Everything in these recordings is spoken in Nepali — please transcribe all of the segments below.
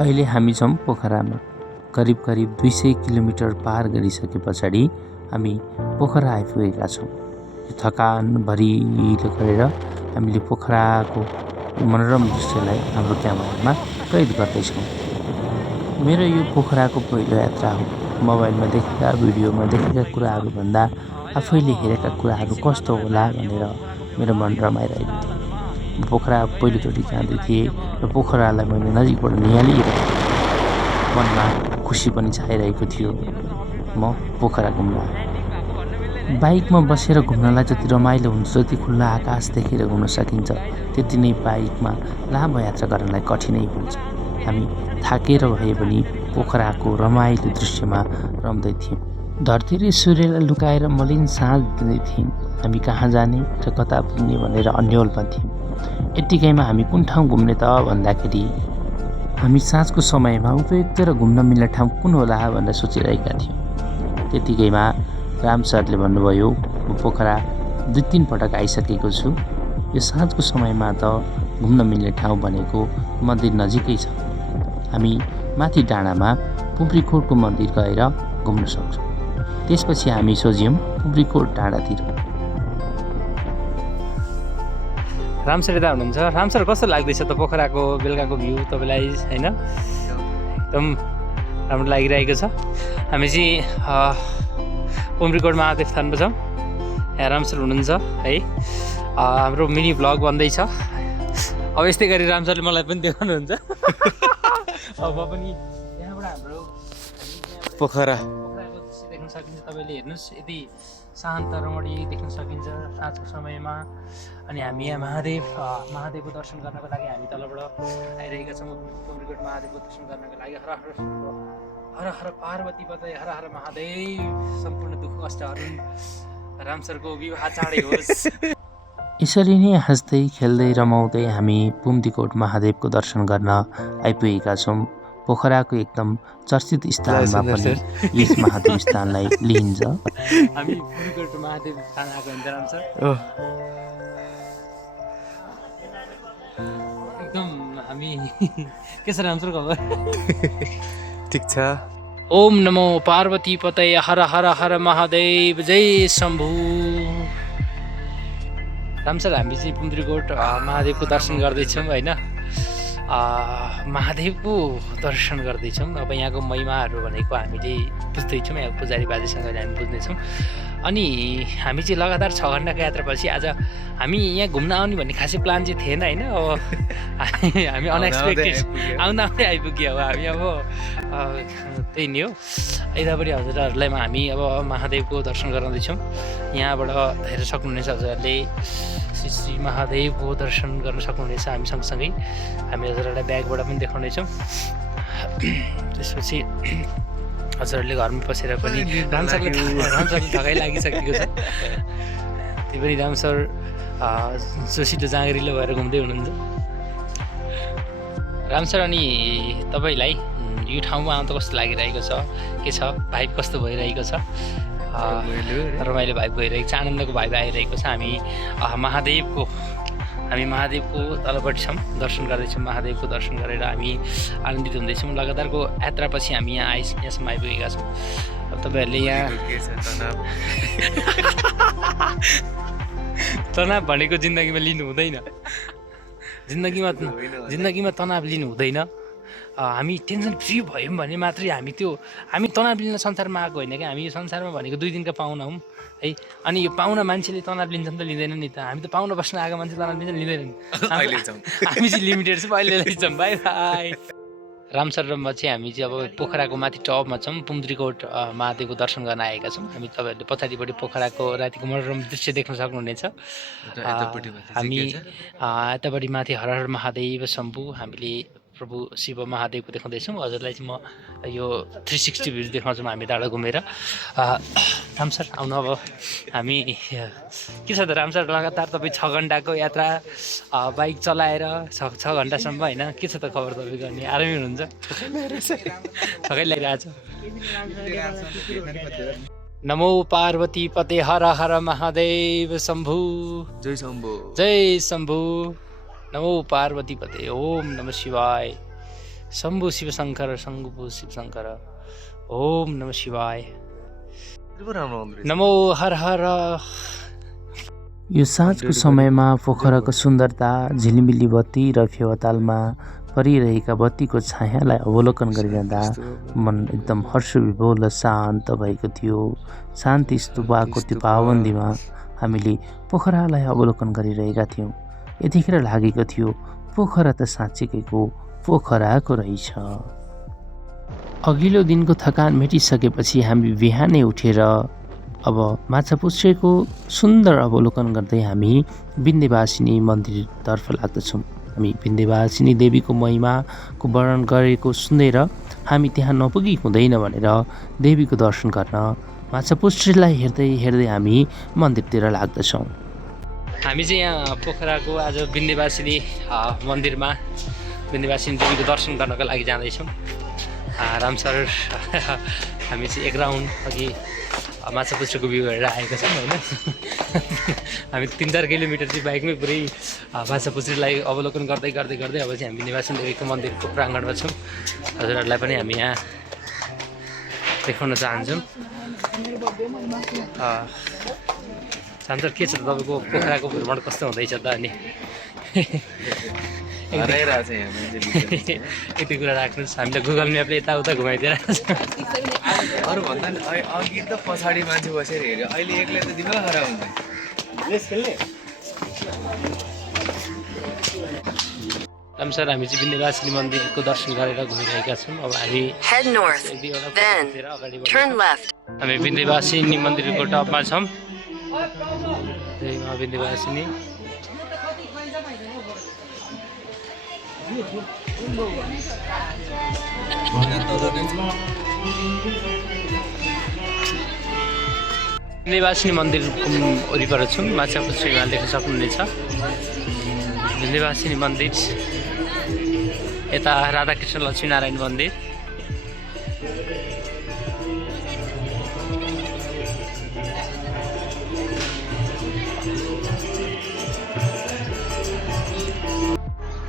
अहिले हामी छौँ पोखरामा। करिब 200 किलोमिटर पार गरिसके पछाडि हामी पोखरा आइपुगेका छौँ। यो थकानभरि गरेर हामीले पोखराको मनोरम दृश्यलाई हाम्रो क्यामेरामा कैद गर्दैछौँ। मेरो यो पोखराको पहिलो यात्रा हो। मोबाइलमा देखेका भिडियोमा देखेका कुराहरूभन्दा आफैले हेरेका कुराहरू कस्तो होला भनेर मेरो मन रमाइरहेको थियो। म पोखरा पहिलोचोटि जाँदै थिएँ र पोखरालाई मैले नजिकबाट निहालिरहेको थिएँ। मनमा खुसी पनि छाइरहेको थियो। म पोखरा घुम्न आएँ। बाइकमा बसेर घुम्नलाई जति रमाइलो हुन्छ, जति खुल्ला आकाश देखेर घुम्न सकिन्छ, त्यति नै बाइकमा लामो यात्रा गर्नलाई कठिनै हुन्छ। हामी थाकेर भए पनि पोखराको रमाइलो दृश्यमा रम्दै थियौँ। धरतीले सूर्यलाई लुकाएर मलिन साँझ दिँदै थियौँ। हामी कहाँ जाने र कता पुग्ने भनेर अन्योलमा थियौँ। यत्तिकैमा हामी कुन ठाउँ घुम्ने त भन्दाखेरि हामी साँझको समयमा उपयुक्त र घुम्न मिल्ने ठाउँ कुन होला भनेर सोचिरहेका थियौँ। त्यतिकैमा राम सरले भन्नुभयो, म पोखरा 2-3 पटक आइसकेको छु। यो साँझको समयमा त घुम्न मिल्ने ठाउँ भनेको मन्दिर नजिकै छ। हामी माथि डाँडामा पुब्रीकोटको मन्दिर गएर घुम्न सक्छौँ। त्यसपछि हामी सोच्यौँ पुब्रीकोट डाँडातिर। राम सर यता हुनुहुन्छ। राम सर कस्तो लाग्दैछ त पोखराको बेलुकाको भ्यू तपाईँलाई होइन? एकदम राम्रो लागिरहेको छ। हामी चाहिँ पुब्रीकोट महादेव स्थानमा छौँ। यहाँ राम सर हुनुहुन्छ है। हाम्रो मिनी भ्लग बन्दैछ। अब यस्तै गरी राम सरले मलाई पनि देखाउनुहुन्छ। अब पनि यहाँबाट हाम्रो पोखरा दृश्य देख्न सकिन्छ। तपाईँले हेर्नुहोस्, यति शान्त रमणीय देख्न सकिन्छ साँझको समयमा। अनि हामी यहाँ महादेवको दर्शन गर्नको लागि हामी तलबाट आइरहेका छौँ। पुब्रीकोट महादेवको दर्शन गर्नको लागि हर हर पार्वती पतये हर हर महादेव। सम्पूर्ण दुःख कष्ट हरुन्। राम सरको विवाह चाँडै होस्। यसरी नै हाँस्दै खेल्दै रमाउँदै हामी पुब्रीकोट महादेवको दर्शन गर्न आइपुगेका छौँ। पोखराको एकदम चर्चित स्थानमा पनि यस महादेव स्थानलाई लिइन्छ। हामी पुब्रीकोट महादेव स्थान आएको हुन्छ राम सर। एकदम हामी के छ राम सर खबर? ठिक छ। ओम नमो पार्वती पतये हर हर हर महादेव जय शम्भु। राम सर हामी चाहिँ पुब्रीकोट महादेवको दर्शन गर्दैछौँ होइन। महादेवको दर्शन गर्दैछौँ। अब यहाँको महिमाहरू भनेको हामीले बुझ्दैछौँ। यहाँ पुजारी बाजेसँग हामी बुझ्दैछौँ। अनि हामी चाहिँ लगातार 6 घन्टाको यात्रापछि आज हामी यहाँ घुम्न आउने भन्ने खासै प्लान चाहिँ थिएन होइन। अब हामी अनएक्सपेक्टेड आउँदै आइपुग्यो। अब हामी अब त्यही नै हो। यतापट्टि हजुरहरूलाई हामी अब महादेवको दर्शन गराउँदैछौँ। यहाँबाट हेर्न सक्नुहुनेछ हजुरहरूले श्री श्री महादेवको दर्शन गर्न सक्नुहुनेछ। हामी सँगसँगै हामी हजुरहरूलाई ब्यागबाट पनि देखाउनेछौँ। त्यसपछि हजुरहरूले घरमा बसेर पनि राम सरले थकाइ लागिसकेको छ। त्यही पनि राम सर जोसिलो जाँगरिलो भएर घुम्दै हुनुहुन्छ। राम सर अनि तपाईँलाई यो ठाउँमा आउँदा कस्तो लागिरहेको छ? के छ भाइब कस्तो भइरहेको छ? रमाइलो भाइब भइरहेको छ, आनन्दको भाइब आइरहेको छ। हामी महादेवको तलपट्टि छौँ, दर्शन गर्दैछौँ। महादेवको दर्शन गरेर हामी आनन्दित हुँदैछौँ। लगातारको यात्रापछि हामी यहाँसम्म आइपुगेका छौँ। अब तपाईँहरूले यहाँ तनाव भनेको जिन्दगीमा लिनु हुँदैन। जिन्दगीमा तनाव लिनु हुँदैन। हामी टेन्सन फ्री भयौँ भने मात्रै हामी तनाव लिन संसारमा आएको होइन क्या। हामी यो संसारमा भनेको 2 दिनका पाहुना हौँ है। अनि यो पाहुना मान्छेले तनाव लिन्छन् त लिँदैन नि त। हामी त पाहुना बस्न आएको मान्छे तनाव लिन्छ लिँदैन। हामी चाहिँ लिमिटेड छौँ, अहिले लिन्छौँ। By by. राम सर र म चाहिँ हामी चाहिँ अब पोखराको माथि टपमा छौँ। पुब्रीकोट महादेवको दर्शन गर्न आएका छौँ। हामी तपाईँहरूले पछाडिपट्टि पोखराको रातिको मनोरम दृश्य देख्न सक्नुहुनेछ। हामी यतापट्टि माथि हर हर महादेव शम्भु हामीले प्रभु शिव महादेवको देखाउँदैछौँ। हजुरलाई चाहिँ म यो 360 भ्यू देखाउँछौँ हामी टाढा घुमेर। राम सर आउनु। अब हामी के छ त राम सर, लगातार तपाईँ 6 घन्टाको यात्रा बाइक चलाएर 6 घन्टासम्म होइन। के छ त खबर तपाईँको? अनि आरामै हुनुहुन्छ? थकाइ लागिरहेछ। नमो पार्वती पते हर हर महादेव शम्भु जय शम्भु जय शम्भु। नमो पार्वती पते ओम नमः शिवाय। शम्भु शिवशङ्कर शङ्भु शिवशङ्कर ओम नमः शिवाय राम्रो आउँदो रहेछ। नमो हर हर। यो साँझको समयमा पोखराको सुन्दरता, झिलिमिली बत्ती र फेवातालमा परिरहेका बत्तीको छायालाई अवलोकन गरिरहँदा मन एकदम हर्षविभोर र शान्त भएको थियो। शान्ति स्तूपको त्यो पाबन्दीमा हामीले पोखरालाई अवलोकन गरिरहेका थियौँ। यतिखेर लागेको थियो पोखरा त साँच्चैको पोखराको रहेछ। अघिल्लो दिनको थकान मेटिसकेपछि हामी बिहानै उठेर अब माछापुच्छ्रेको सुन्दर अवलोकन गर्दै हामी विन्ध्यवासिनी मन्दिरतर्फ लाग्दछौँ। हामी विन्ध्यवासिनी देवीको महिमाको वर्णन गरेको सुनेर हामी त्यहाँ नपुगी हुँदैन भनेर देवीको दर्शन गर्न माछापुच्छ्रेलाई हेर्दै हेर्दै हामी मन्दिरतिर लाग्दछौँ। हामी चाहिँ यहाँ पोखराको आज विन्ध्यवासिनी मन्दिरमा विन्ध्यवासिनी देवीको दर्शन गर्नको लागि जाँदैछौँ। राम सर हामी चाहिँ एक राउन्ड अघि माछापुच्छ्रेको भ्यू हेरेर आएको छौँ होइन। हामी 3-4 किलोमिटर चाहिँ बाइकमै पुरै माछापुच्छ्रेलाई अवलोकन गर्दै गर्दै गर्दै अब चाहिँ हामी विन्ध्यवासिनी देवीको मन्दिरको प्राङ्गणमा छौँ। हजुरहरूलाई पनि हामी यहाँ देखाउन चाहन्छौँ। सर के छ त तपाईँको पोखराको भ्रमण कस्तो हुँदैछ त अनि? यति कुरा राख्नुहोस्, हामीले गुगल म्यापले यताउता घुमाइदिइरहेको छ। अरू भन्दा नि अघि त पछाडि मान्छे बसेर हेऱ्यो, अहिले एक्लै त दिमाग खराब हुन्छ। राम सर हामी चाहिँ विन्ध्यवासिनी मन्दिरको दर्शन गरेर घुमिरहेका छौँ। अब हामी हामी विन्ध्यवासिनी मन्दिरको टपमा छौँ। विन्ध्यवासिनी विन्ध्यवासिनी मन्दिर वरिपर छौँ। माछापुच्छ्रेमा देख्न सक्नुहुनेछ विन्ध्यवासिनी मन्दिर। यता राधाकृष्ण लक्ष्मीनारायण मन्दिर।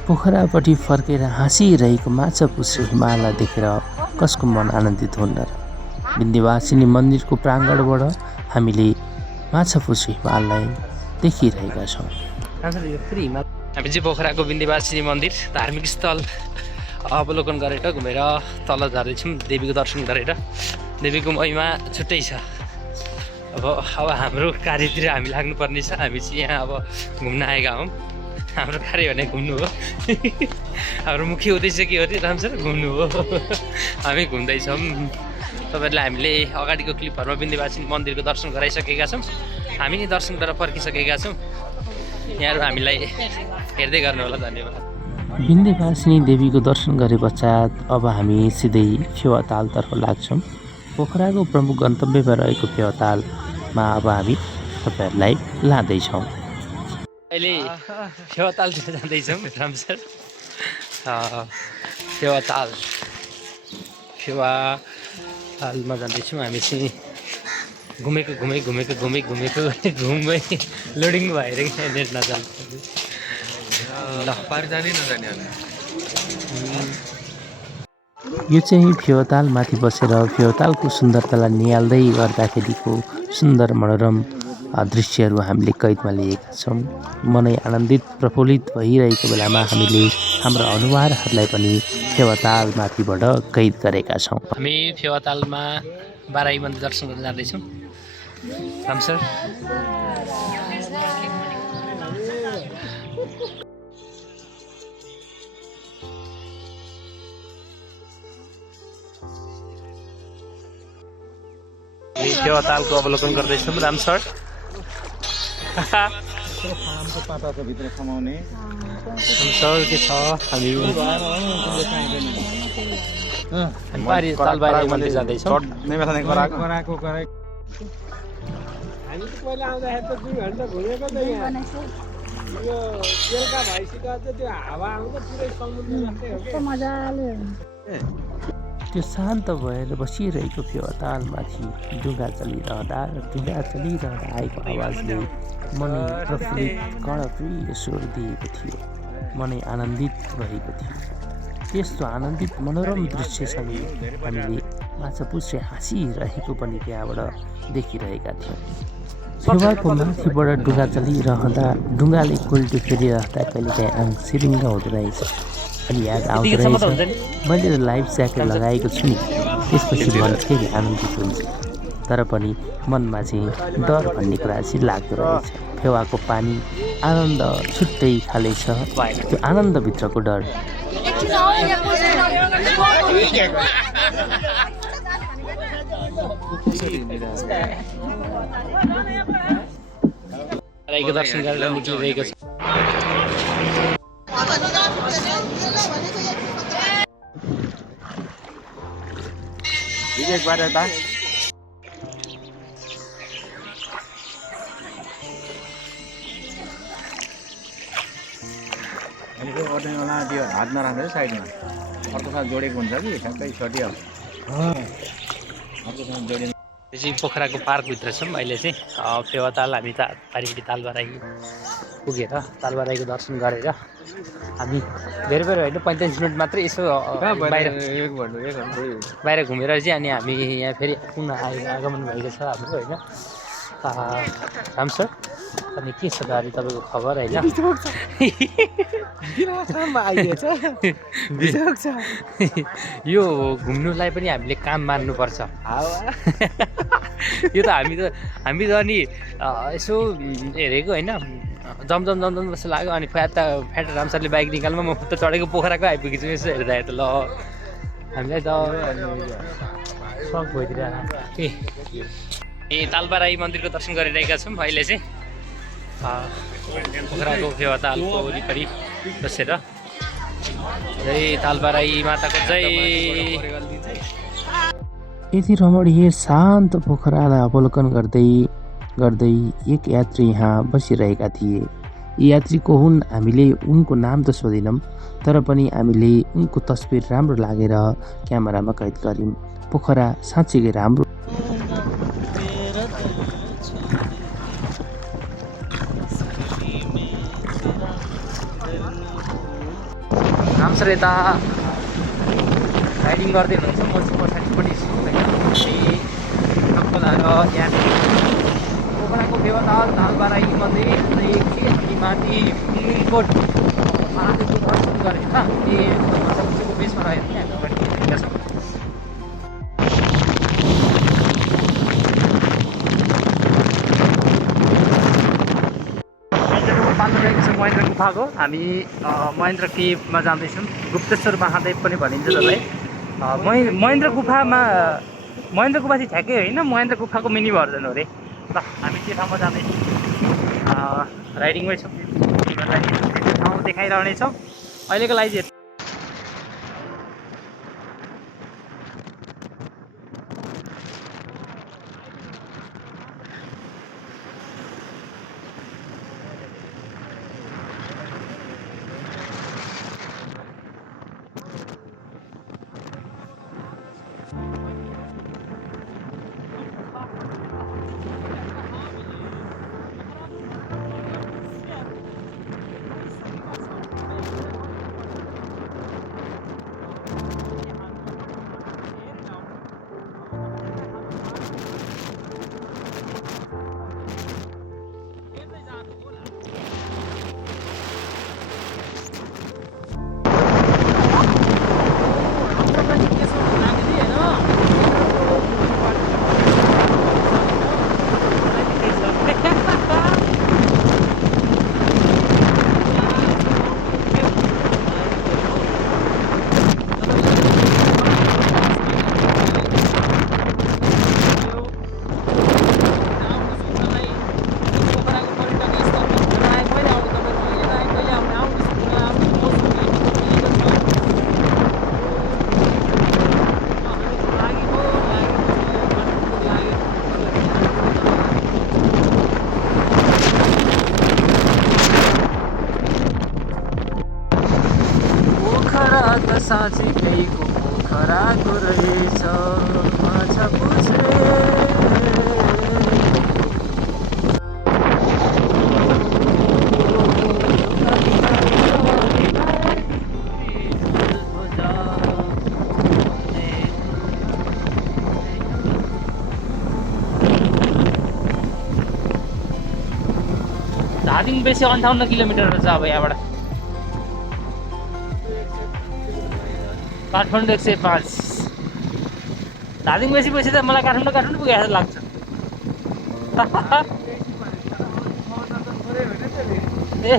पोखरापट्टि फर्केर हाँसिरहेको माछापुच्छ्रे हिमाललाई देखेर कसको मन आनन्दित हुन्न र। विन्ध्यवासिनी मन्दिरको प्राङ्गणबाट हामीले माछापुच्छ्रे हिमाललाई देखिरहेका छौँ। हामी चाहिँ पोखराको विन्ध्यवासिनी मन्दिर धार्मिक स्थल अवलोकन गरेर घुमेर तल झर्दैछौँ। देवीको दर्शन गरेर देवीको महिमा छुट्टै छ। अब हाम्रो कार्यतिर हामी लाग्नुपर्ने छ। हामी चाहिँ यहाँ अब घुम्न आएका हौँ। हाम्रो कार्य भने घुम्नु हो। हाम्रो मुख्य उद्देश्य के हो रे राम सर? घुम्नु हो। हामी घुम्दैछौँ। तपाईँहरूलाई हामीले अगाडिको क्लिपहरूमा विन्ध्यवासिनी मन्दिरको दर्शन गराइसकेका छौँ। हामी नै दर्शन गरेर फर्किसकेका छौँ। यहाँहरू हामीलाई हेर्दै गर्नु होला। धन्यवाद। विन्ध्यवासिनी देवीको दर्शन गरे पश्चात अब हामी सिधै फेवातालतर्फ लाग्छौँ। पोखराको प्रमुख गन्तव्यमा रहेको फेवातालमा अब हामी तपाईँहरूलाई लाँदैछौँ। अहिले फेवातालतिर जाँदैछौँ राम सर। फेवातालमा जाँदैछौँ हामी चाहिँ। घुमेको लोडिङ भएर नेट नजानु ल पारि जाने नजाने यो चाहिँ फेवातालमाथि बसेर फेवातालको सुन्दरतालाई निहाल्दै गर्दाखेरिको सुन्दर मनोरम दृश्यहरू हामीले कैदमा लिएका छौँ। मनै आनन्दित प्रफुल्लित भइरहेको बेलामा हामीले हाम्रो अनुहारहरूलाई पनि फेवातालमाथिबाट कैद गरेका छौँ। हामी फेवातालमा बाराही मन्दिर दर्शन गर्न जाँदैछौँ राम सर। फेवातालको अवलोकन गर्दैछौँ राम सर। फार्मको पाताभित्र समाउने सर के छ? हामी तालबारी मन्दिर जाँदैछौँ। हामी पहिला आउँदाखेरि त 2 घन्टा घुमेको त यहाँ। यो बेलुका भइसक्यो चाहिँ त्यो हावा आउँदा पुरै समुद्र जस्तै हो के मजाले। त्यो शान्त भएर बसिरहेको फेवातालमाथि डुङ्गा चलिरहँदा आएको आवाजले मनै प्रफुल्लित कर्णप्रिय स्वर दिएको थियो। मनै आनन्दित भएको थियो। त्यस्तो आनन्दित मनोरम दृश्य पनि हामीले माछा पुछ्रे हाँसिरहेको पनि त्यहाँबाट देखिरहेका थियौँ। फेवाको माथिबाट डुङ्गा चलिरहँदा डुङ्गाले कोल्टी फेरिरहँदा कहिलेकाहीँ आङ सिरिङ्ग हुँदो रहेछ। अनि याद आउँदो रहेछ मैले त लाइफ ज्याकेट लगाएको छु नि, त्यसपछि मन फेरि आनन्दित हुन्छ। तर पनि मनमा चाहिँ डर भन्ने कुरा चाहिँ लाग्दो रहेछ। फेवाको पानी आनन्द छुट्टै खाले छ, त्यो आनन्दभित्रको डर। दर्शन गरेर निक्लिरहेको छ। होला त्यो हात नराख्दै साइडमा अर्कोसँग जोडेको हुन्छ कि ठ्याक्कै छटिहाल्छ। अर्कोसँग जोडिनु यो चाहिँ पोखराको पार्कभित्र छौँ अहिले चाहिँ। फेवा ताल हामी त पारिपट्टि तालबाराई पुगेर तालबाराईको दर्शन गरेर हामी धेरै बेर होइन 45 मिनट मात्रै यसो बाहिर घुमेर चाहिँ अनि हामी यहाँ फेरि पुनः आगमन भएको छ हाम्रो होइन। राम सर, अनि के छ गाडी तपाईँको खबर होइन? यो घुम्नुलाई पनि हामीले काम मान्नुपर्छ। यो त हामी त अनि यसो हेरेको होइन, जमजम जस्तो लाग्यो। अनि फ्याट रामसरले बाइक निकाल्नु म त चढेको पोखराको आइपुगेछु। यसो हेर्दा त ल हामीलाई त सक भइदिएर ए तालबाराई मन्दिरको दर्शन गरिरहेका छौँ अहिले चाहिँ। पोखराको फेवा तालको वरिपरि बसेर जय तालबाराई माताको जय। यति रमणीय शान्त पोखरालाई अवलोकन गर्दै गर्दै एक यात्री यहाँ बसिरहेका थिए। यी यात्री को हुन् हामीले उनको नाम त सोधिनौँ, तर पनि हामीले उनको तस्बिर राम्रो लागेर क्यामेरामा कैद गऱ्यौँ। पोखरा साँच्चै राम्रो। रामसर यता राइडिङ गर्दै हुनुहुन्छ, म चाहिँ पछाडिपट्टि छु होइन। खोला र यहाँ पोखराको फेवा ताल तालबाराई मन्दिर अनि माथि पुनकोट महादेवको दर्शन गरेर माछापुछ्रेको बेसमा रहेर हामी अगाडि बढिरहेका छौँ। महेन्द्र गुफाको हामी महेन्द्र केभमा जाँदैछौँ। गुप्तेश्वर महादेव पनि भनिन्छ जसलाई। महेन्द्र गुफा चाहिँ ठ्याक्कै होइन, महेन्द्र गुफाको मिनी भर्जन हो अरे। ल हामी त्यो ठाउँमा जाँदैछौँ, राइडिङमै छौँ, ठाउँ देखाइरहनेछौँ अहिलेको लागि। साँच्चीकैको पोखराको रहेछ माछा पुछ्रे। धादिङ बेसी 58 किलोमिटर रहेछ अब यहाँबाट। काठमाडौँ 105। धादिङ बेसी पछि त मलाई काठमाडौँ पुगे जस्तो लाग्छ। ए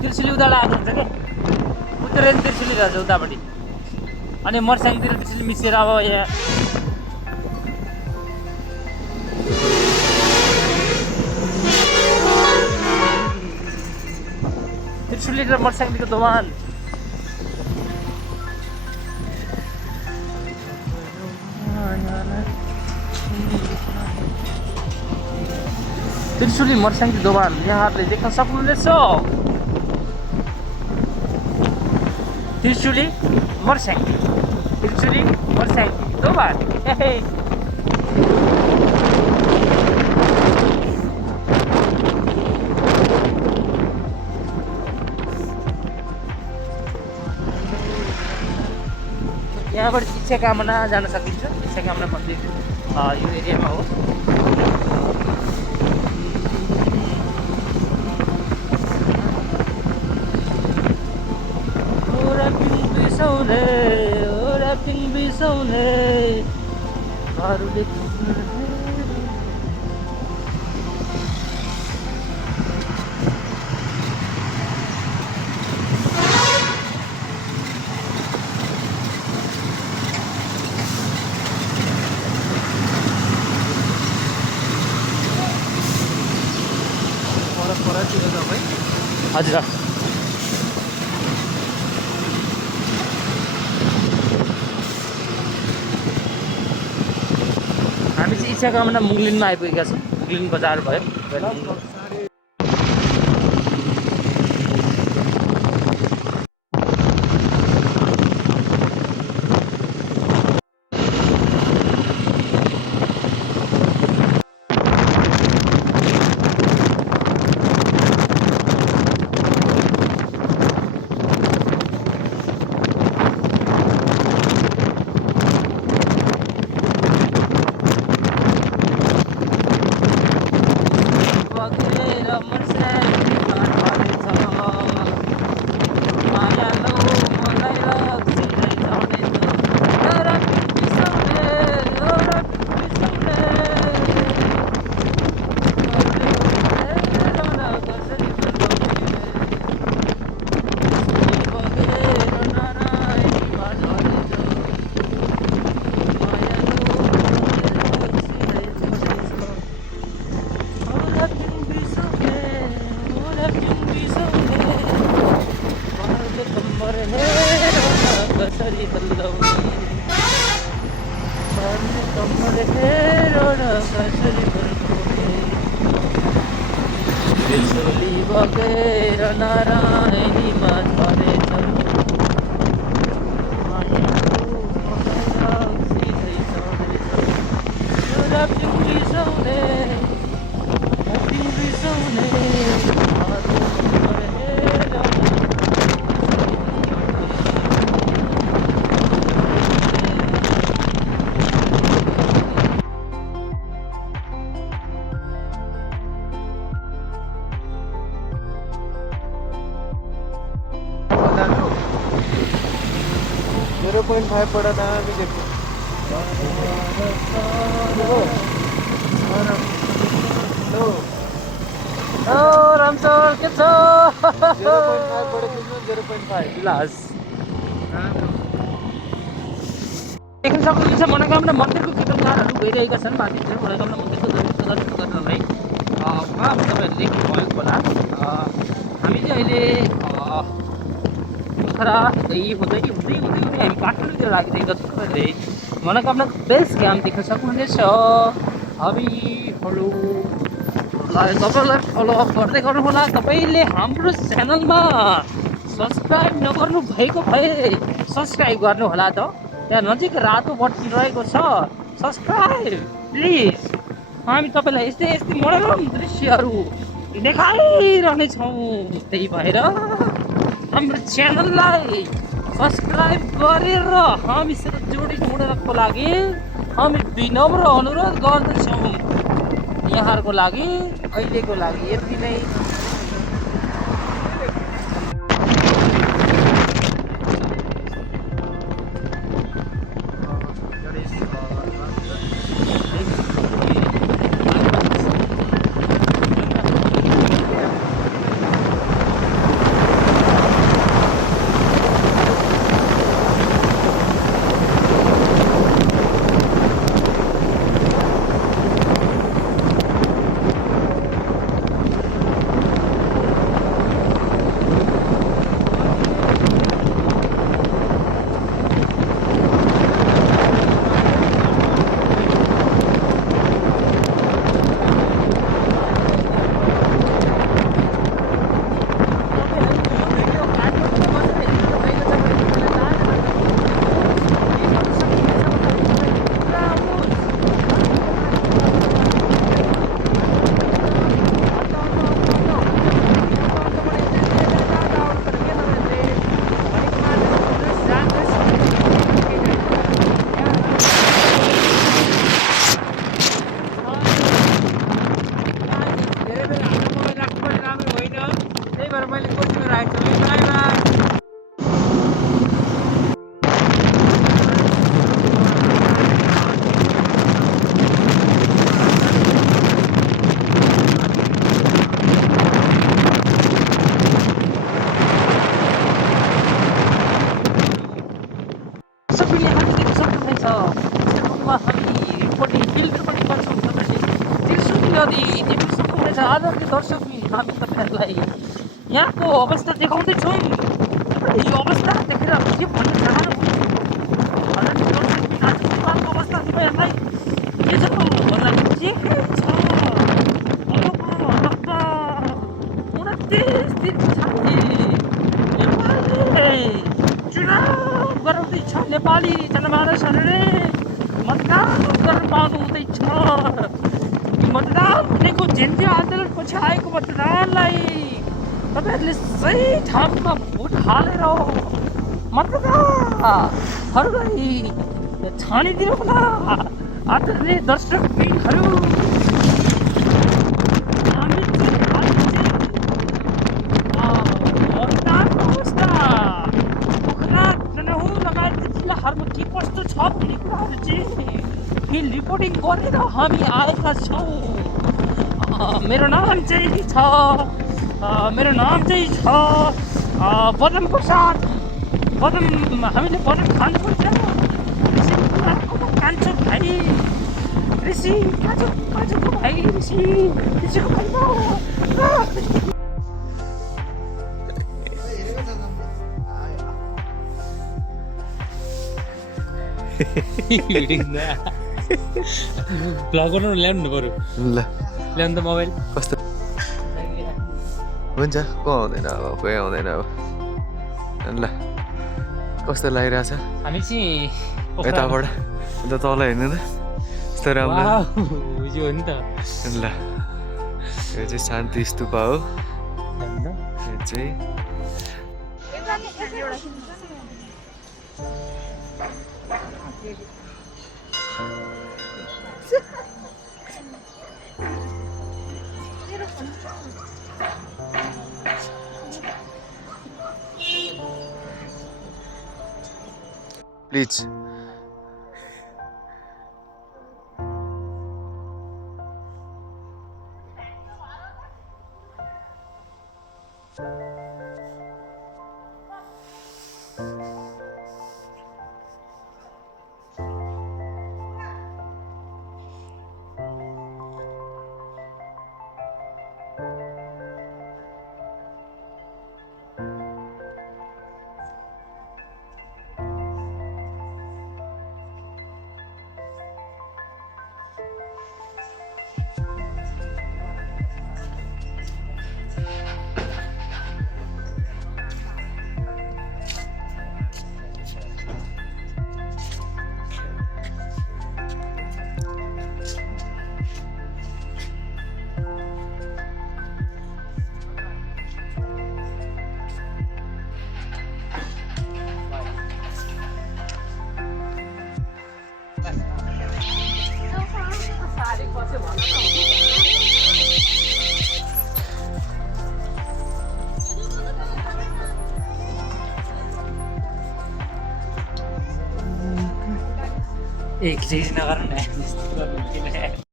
त्रिशुली उदाला आएको हुन्छ क्या उत्तरे त्रिशुली रहेछ उतापट्टि अनि मर्स्याङतिर त्रिशुली मिसेर अब यहाँ त्रिशुली र मर्स्याङदेखिको दोभान त्रिशुली मर्स्याङकी दोभान यहाँहरूले देख्न सक्नुहुनेछ। त्रिशुली मर्स्याङ दोभान। यहाँबाट इच्छा कामना जान सकिन्छ। इच्छा कामना मन्दिर यो एरियामा हो। हजुर हामी चाहिँ इच्छा कामना मुगलिनमा आइपुगेका छौँ। मुगलिन बजार भयो। पड़ा था अभी देखो रामसर के छ 0.5 पड़े थे 0.5 लास देख्न सक्नुहुन्छ मनोकामना मन्दिरको भित्र कारहरू गइरहेका छन्। माथि मनोकामना मन्दिरको दर्शन गर्नलाई उहाँ तपाईँहरूले देख्नु भएको होला हामी चाहिँ अहिले पोखरा हुँदै हुँदै हुँदै हुँदै हुँदै हामी काठमाडौँतिर लागिरहेका छौँ। तपाईँहरूले मनोकामनाको बेस गेम देख्न सक्नुहुनेछ। हबिहरू तपाईँलाई फलोअप गर्दै गर्नुहोला। तपाईँले हाम्रो च्यानलमा सब्सक्राइब नगर्नु भएको भए सब्सक्राइब गर्नुहोला त। त्यहाँ नजिक रातो बत्ती रहेको छ, सब्सक्राइब प्लिज। हामी तपाईँलाई यस्तै यस्तै मनोरम दृश्यहरू देखाइरहनेछौँ। त्यही भएर हाम्रो च्यानललाई सब्सक्राइब गरेर हामीसँग जोडिनु लागि हामी विनम्र अनुरोध गर्दछौँ। यहाँहरूको लागि अहिलेको लागि यति नै। आदरणीय दर्शक हामी तपाईँहरूलाई यहाँको अवस्था देखाउँदैछौँ। यो अवस्था देखेर के भन्न चाहनुहुन्छ? आदरणीय दर्शक आजको अवस्था तपाईँहरूलाई के छ भन्दाखेरि के छ? 29 दिन पछाडि नेपालले चुनाव गराउँदैछ। नेपाली जनमानसहरूले मतदान गर्न पाउनु हुँदैछ। मतदान भनेको जेन्जी आन्दोलनपछि आएको मतदानलाई तपाईँहरूले सही ठाउँमा भोट हालेर मतदाताहरूलाई छानिदिनु होला। आदरणीय दर्शकहरू मतदानको अवस्था पोखरा तनहुँ लगायत जिल्लाहरूमा के कस्तो छ भन्ने कुराहरू चाहिँ रिपोर्टिङ गरेर हामी आएका छौँ। मेरो नाम चाहिँ छ बदम प्रसाद। बदम हामीले बदम खानुपर्छ। कान्छो भाइ ऋषि काजुको भाइ ऋषिको भाइ भ्लग गर्नु ल्याउनु पऱ्यो। ल ल्याउनु त मोबाइल कस्तो हुन्छ को आउँदैन अब कोही आउँदैन अब ल कस्तो लागिरहेछ हामी चाहिँ यताबाट अन्त तल हेर्नु त यस्तो राम्रो यो हो नि त। ल यो चाहिँ शान्ति स्तूपा हो। यो चाहिँ प्लिज ए खिचखिच नगर न